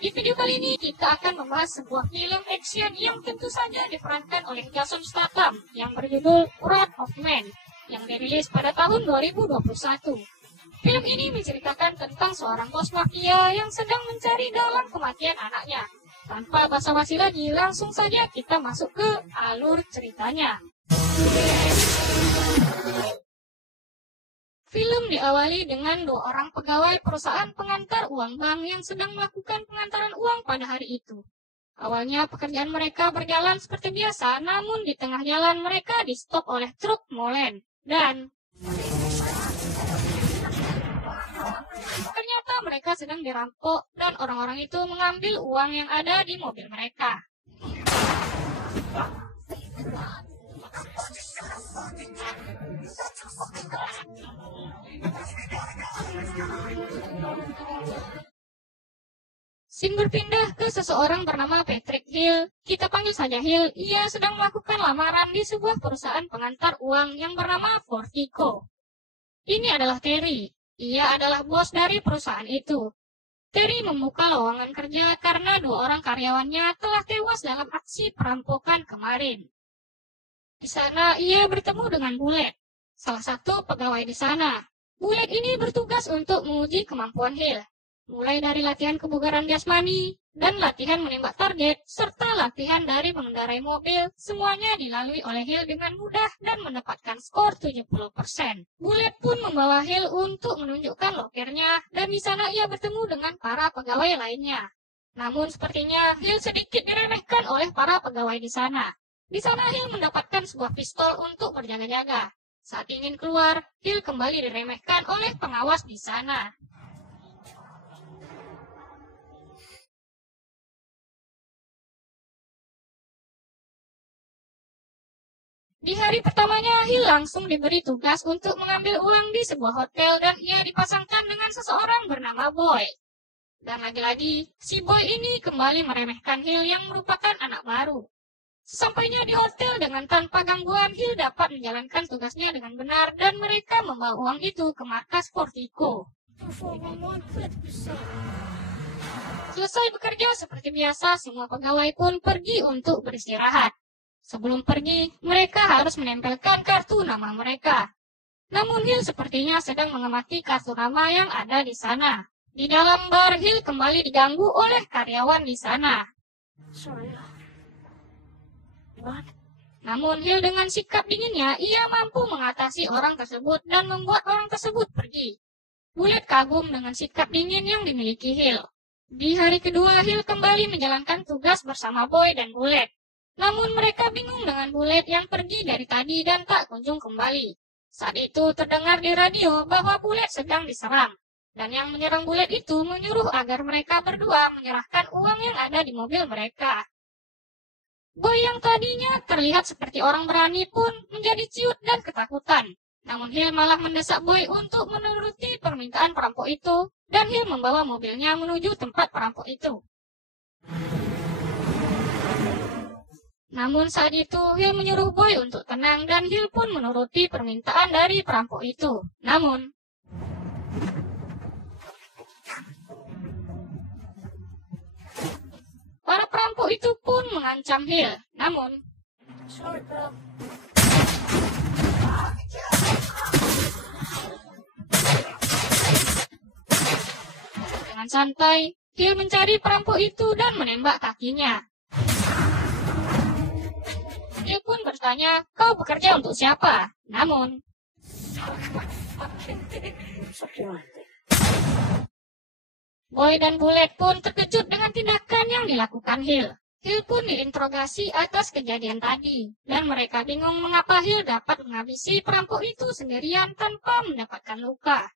Di video kali ini kita akan membahas sebuah film action yang tentu saja diperankan oleh Jason Statham yang berjudul Wrath of Man yang dirilis pada tahun 2021. Film ini menceritakan tentang seorang bos mafia yang sedang mencari dalang kematian anaknya. Tanpa basa-basi lagi, langsung saja kita masuk ke alur ceritanya. Film diawali dengan dua orang pegawai perusahaan pengantar uang bank yang sedang melakukan pengantaran uang pada hari itu. Awalnya pekerjaan mereka berjalan seperti biasa, namun di tengah jalan mereka di-stop oleh truk molen. Dan ternyata mereka sedang dirampok dan orang-orang itu mengambil uang yang ada di mobil mereka. Scene berpindah ke seseorang bernama Patrick Hill. Kita panggil saja Hill. Ia sedang melakukan lamaran di sebuah perusahaan pengantar uang yang bernama Fortico. Ini adalah Terry. Ia adalah bos dari perusahaan itu. Terry membuka lowongan kerja karena dua orang karyawannya telah tewas dalam aksi perampokan kemarin. Di sana ia bertemu dengan Bullet, salah satu pegawai di sana. Bullet ini bertugas untuk menguji kemampuan Hill, mulai dari latihan kebugaran jasmani dan latihan menembak target, serta latihan dari mengendarai mobil, semuanya dilalui oleh Hill dengan mudah dan mendapatkan skor 70%. Bullet pun membawa Hill untuk menunjukkan lokernya, dan di sana ia bertemu dengan para pegawai lainnya. Namun sepertinya Hill sedikit diremehkan oleh para pegawai di sana. Di sana Hill mendapatkan sebuah pistol untuk berjaga-jaga. Saat ingin keluar, Hill kembali diremehkan oleh pengawas di sana. Di hari pertamanya, Hill langsung diberi tugas untuk mengambil uang di sebuah hotel dan ia dipasangkan dengan seseorang bernama Boy. Dan lagi-lagi, si Boy ini kembali meremehkan Hill yang merupakan anak baru. Sesampainya di hotel dengan tanpa gangguan, Hill dapat menjalankan tugasnya dengan benar dan mereka membawa uang itu ke markas Fortico. Selesai bekerja seperti biasa, semua pegawai pun pergi untuk beristirahat. Sebelum pergi, mereka harus menempelkan kartu nama mereka. Namun Hill sepertinya sedang mengamati kartu nama yang ada di sana. Di dalam bar, Hill kembali diganggu oleh karyawan di sana. Namun Hill dengan sikap dinginnya, ia mampu mengatasi orang tersebut dan membuat orang tersebut pergi. Bullet kagum dengan sikap dingin yang dimiliki Hill. Di hari kedua, Hill kembali menjalankan tugas bersama Boy dan Bullet. Namun mereka bingung dengan Bullet yang pergi dari tadi dan tak kunjung kembali. Saat itu terdengar di radio bahwa Bullet sedang diserang. Dan yang menyerang Bullet itu menyuruh agar mereka berdua menyerahkan uang yang ada di mobil mereka. Boy yang tadinya terlihat seperti orang berani pun menjadi ciut dan ketakutan. Namun Hill malah mendesak Boy untuk menuruti permintaan perampok itu. Dan Hill membawa mobilnya menuju tempat perampok itu. Namun saat itu Hill menyuruh Boy untuk tenang dan Hill pun menuruti permintaan dari perampok itu. Namun para perampok itu pun mengancam Hill. Namun dengan santai, Hill mencari perampok itu dan menembak kakinya. Hill pun bertanya, "Kau bekerja untuk siapa?" Namun Boy dan Bullet pun terkejut dengan tindakan yang dilakukan Hill. Hill pun diinterogasi atas kejadian tadi, dan mereka bingung mengapa Hill dapat menghabisi perampok itu sendirian tanpa mendapatkan luka.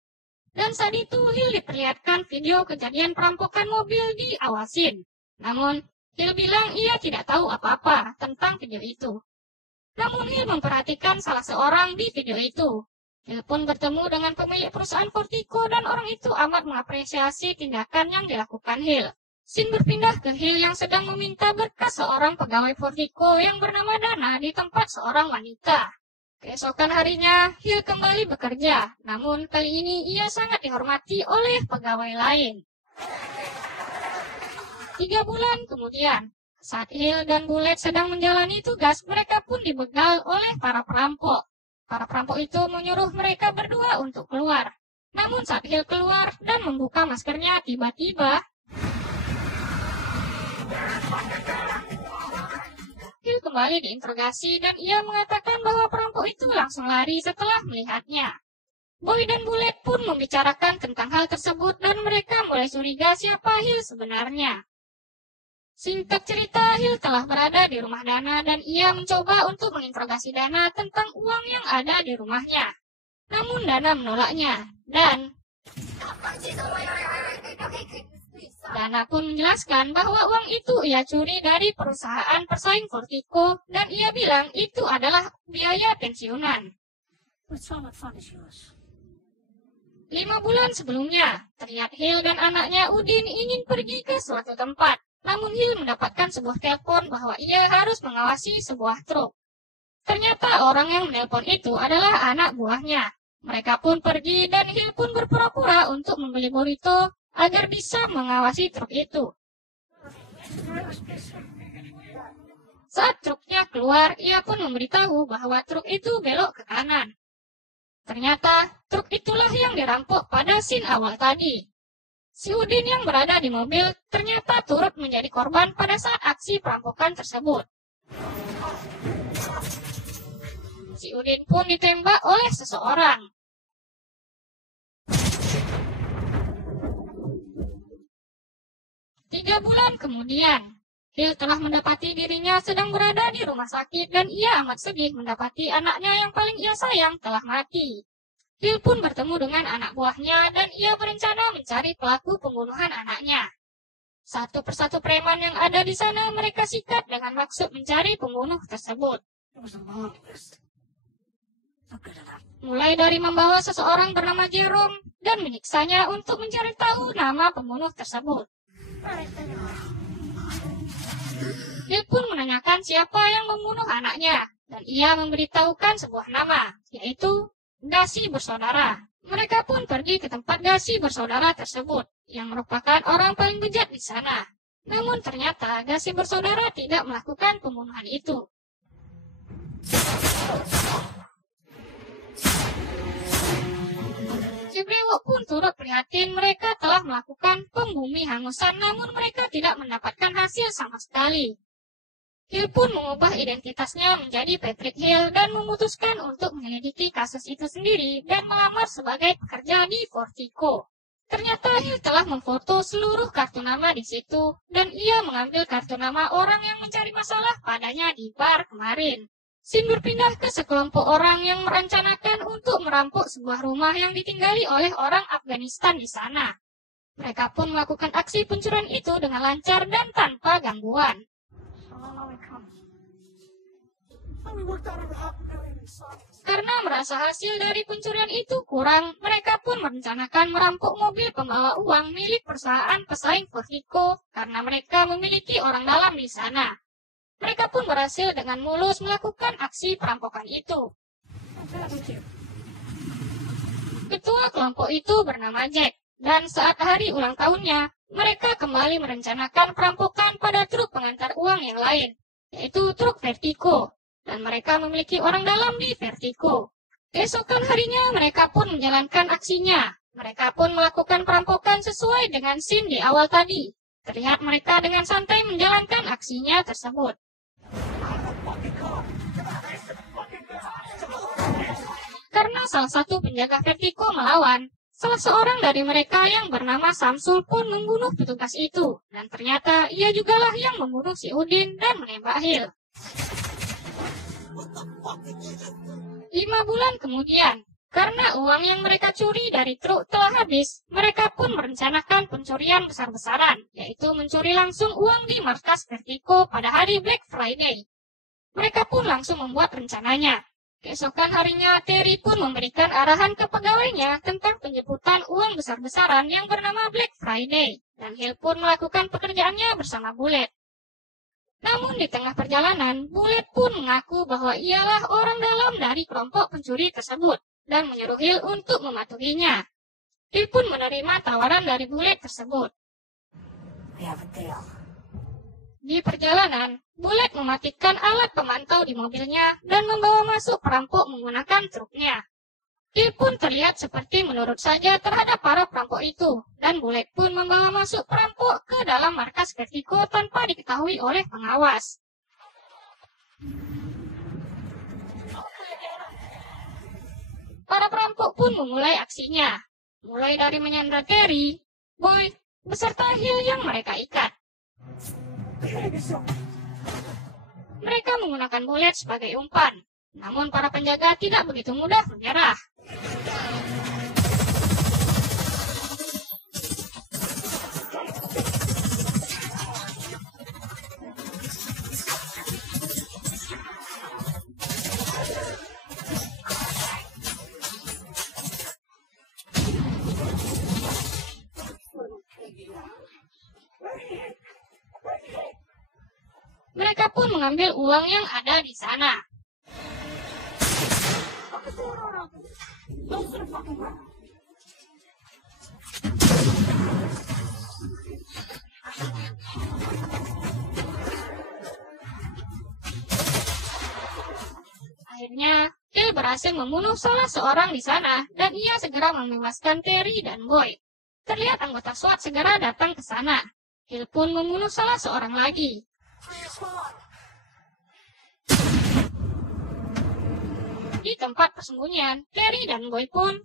Dan saat itu Hill diperlihatkan video kejadian perampokan mobil diawasin. Namun Hill bilang ia tidak tahu apa-apa tentang video itu. Namun Hill memperhatikan salah seorang di video itu. Hill pun bertemu dengan pemilik perusahaan Fortico dan orang itu amat mengapresiasi tindakan yang dilakukan Hill. Scene berpindah ke Hill yang sedang meminta berkas seorang pegawai Fortico yang bernama Dana di tempat seorang wanita. Keesokan harinya, Hill kembali bekerja, namun kali ini ia sangat dihormati oleh pegawai lain. 3 bulan kemudian, saat Hill dan Bullet sedang menjalani tugas, mereka pun dibegal oleh para perampok. Para perampok itu menyuruh mereka berdua untuk keluar. Namun saat Hill keluar dan membuka maskernya, tiba-tiba Hill kembali diinterogasi dan ia mengatakan bahwa perampok itu langsung lari setelah melihatnya. Boy dan Bullet pun membicarakan tentang hal tersebut dan mereka mulai curiga siapa Hill sebenarnya. Singkat cerita, Hill telah berada di rumah Dana dan ia mencoba untuk menginterogasi Dana tentang uang yang ada di rumahnya. Namun Dana menolaknya, dan Dana pun menjelaskan bahwa uang itu ia curi dari perusahaan persaing Vertigo dan ia bilang itu adalah biaya pensiunan. 5 bulan sebelumnya, terlihat Hill dan anaknya Udin ingin pergi ke suatu tempat. Namun Hill mendapatkan sebuah telepon bahwa ia harus mengawasi sebuah truk. Ternyata orang yang menelpon itu adalah anak buahnya. Mereka pun pergi dan Hill pun berpura-pura untuk membeli burrito agar bisa mengawasi truk itu. Saat truknya keluar, ia pun memberitahu bahwa truk itu belok ke kanan. Ternyata truk itulah yang dirampok pada scene awal tadi. Si Udin yang berada di mobil ternyata turut menjadi korban pada saat aksi perampokan tersebut. Si Udin pun ditembak oleh seseorang. Tiga bulan kemudian, Hill telah mendapati dirinya sedang berada di rumah sakit dan ia amat sedih mendapati anaknya yang paling ia sayang telah mati. Hill pun bertemu dengan anak buahnya dan ia berencana mencari pelaku pembunuhan anaknya. Satu persatu preman yang ada di sana mereka sikat dengan maksud mencari pembunuh tersebut. Mulai dari membawa seseorang bernama Jerome dan menyiksanya untuk mencari tahu nama pembunuh tersebut. Hill pun menanyakan siapa yang membunuh anaknya dan ia memberitahukan sebuah nama, yaitu Gasi bersaudara. Mereka pun pergi ke tempat Gasi bersaudara tersebut, yang merupakan orang paling bejat di sana. Namun ternyata Gasi bersaudara tidak melakukan pembunuhan itu. Si brewok pun turut prihatin mereka telah melakukan pembumi hangusan, namun mereka tidak mendapatkan hasil sama sekali. Hill pun mengubah identitasnya menjadi Patrick Hill dan memutuskan untuk menyelidiki kasus itu sendiri dan melamar sebagai pekerja di Vertigo. Ternyata Hill telah memfoto seluruh kartu nama di situ dan ia mengambil kartu nama orang yang mencari masalah padanya di bar kemarin. Scene berpindah ke sekelompok orang yang merencanakan untuk merampok sebuah rumah yang ditinggali oleh orang Afghanistan di sana. Mereka pun melakukan aksi pencurian itu dengan lancar dan tanpa gangguan. Karena merasa hasil dari pencurian itu kurang, mereka pun merencanakan merampok mobil pembawa uang milik perusahaan pesaing Vertigo karena mereka memiliki orang dalam di sana. Mereka pun berhasil dengan mulus melakukan aksi perampokan itu. Ketua kelompok itu bernama Jack, dan saat hari ulang tahunnya, mereka kembali merencanakan perampokan pada truk pengantar uang yang lain, yaitu truk Vertigo. Dan mereka memiliki orang dalam di Vertigo. Keesokan harinya mereka pun menjalankan aksinya. Mereka pun melakukan perampokan sesuai dengan scene di awal tadi. Terlihat mereka dengan santai menjalankan aksinya tersebut. Karena salah satu penjaga Vertigo melawan, salah seorang dari mereka yang bernama Samsul pun membunuh petugas itu. Dan ternyata ia jugalah yang membunuh si Udin dan menembak Hill. 5 bulan kemudian, karena uang yang mereka curi dari truk telah habis, mereka pun merencanakan pencurian besar-besaran, yaitu mencuri langsung uang di markas Vertigo pada hari Black Friday. Mereka pun langsung membuat rencananya. Keesokan harinya, Terry pun memberikan arahan ke pegawainya tentang penjemputan uang besar-besaran yang bernama Black Friday, dan Hill pun melakukan pekerjaannya bersama Bullet. Namun di tengah perjalanan, Bullet pun mengaku bahwa ialah orang dalam dari kelompok pencuri tersebut dan menyuruh Hill untuk mematuhinya. Hill pun menerima tawaran dari Bullet tersebut. Di perjalanan, Bullet mematikan alat pemantau di mobilnya dan membawa masuk perampok menggunakan truknya. Hill pun terlihat seperti menurut saja terhadap para perampok itu, dan Bullet pun membawa masuk perampok ke dalam markas Vertigo tanpa diketahui oleh pengawas. Para perampok pun memulai aksinya, mulai dari menyandra Terry, Boy, beserta Hill yang mereka ikat. Mereka menggunakan Bullet sebagai umpan, namun para penjaga tidak begitu mudah menyerah. Mereka pun mengambil uang yang ada di sana. Akhirnya, Hill berhasil membunuh salah seorang di sana dan ia segera membebaskan Terry dan Boy. Terlihat anggota SWAT segera datang ke sana. Hill pun membunuh salah seorang lagi. Di tempat persembunyian, Terry dan Boy pun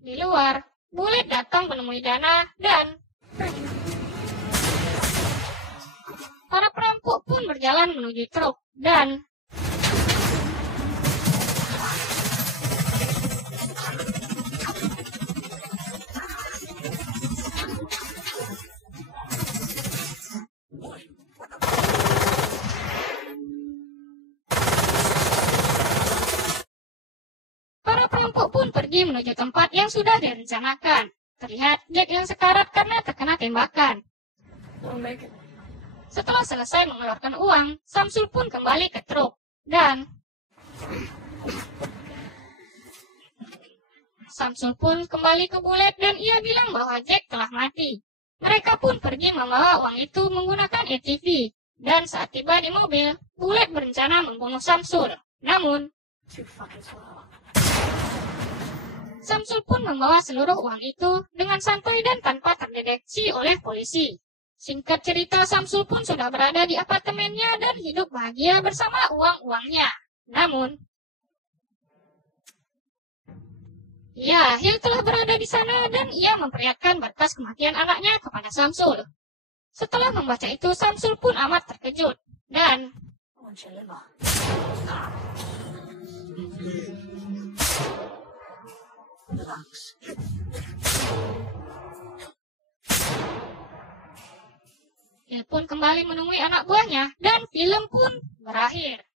di luar. Bullet datang menemui Dana dan para perampok pun berjalan menuju truk dan perampok pun pergi menuju tempat yang sudah direncanakan. Terlihat Jack yang sekarat karena terkena tembakan. Setelah selesai mengeluarkan uang, Samsul pun kembali ke truk. Dan Samsul pun kembali ke Bullet dan ia bilang bahwa Jack telah mati. Mereka pun pergi membawa uang itu menggunakan ATV. Dan saat tiba di mobil, Bullet berencana membunuh Samsul. Namun Samsul pun membawa seluruh uang itu dengan santai dan tanpa terdeteksi oleh polisi. Singkat cerita, Samsul pun sudah berada di apartemennya dan hidup bahagia bersama uang-uangnya. Namun, ya, Hill telah berada di sana dan ia memperlihatkan berkas kematian anaknya kepada Samsul. Setelah membaca itu, Samsul pun amat terkejut. Dan Hill pun kembali menemui anak buahnya dan film pun berakhir.